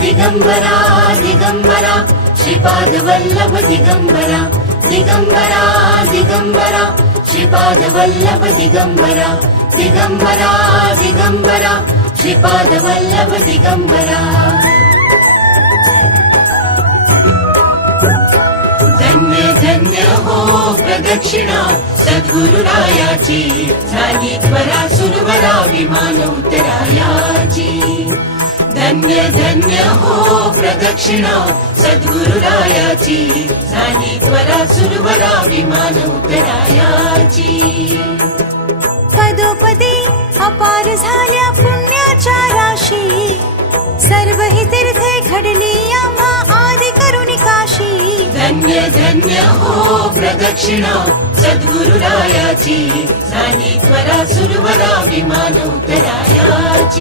दिगंबरा दिगंबरा श्रीपाद वल्लभ दिगंबरा दिगंबरा दिगंबरा श्रीपाद वल्लभ दिगंबरा दिगंबरा दिगंबरा श्रीपाद वल्लभ दिगंबरा धन्य धन्य हो प्रदक्षिणा सद्गुरुरायाची झाली त्वरा सुरवरा विमान उतरायाची धन्य धन्य हो प्रदक्षिणा सद्गुरुरायाची झाली त्वरा सुरवरा विमान उतरायाची पदोपदी अपार झाल्या पुण्याच्या राशी सर्व ही तीर्थे घडली आम्हा आदि करुणी काशी धन्य धन्य हो प्रदक्षिणा सद्गुरुरायाची झाली त्वरा सुरवरा विमान उतरायाची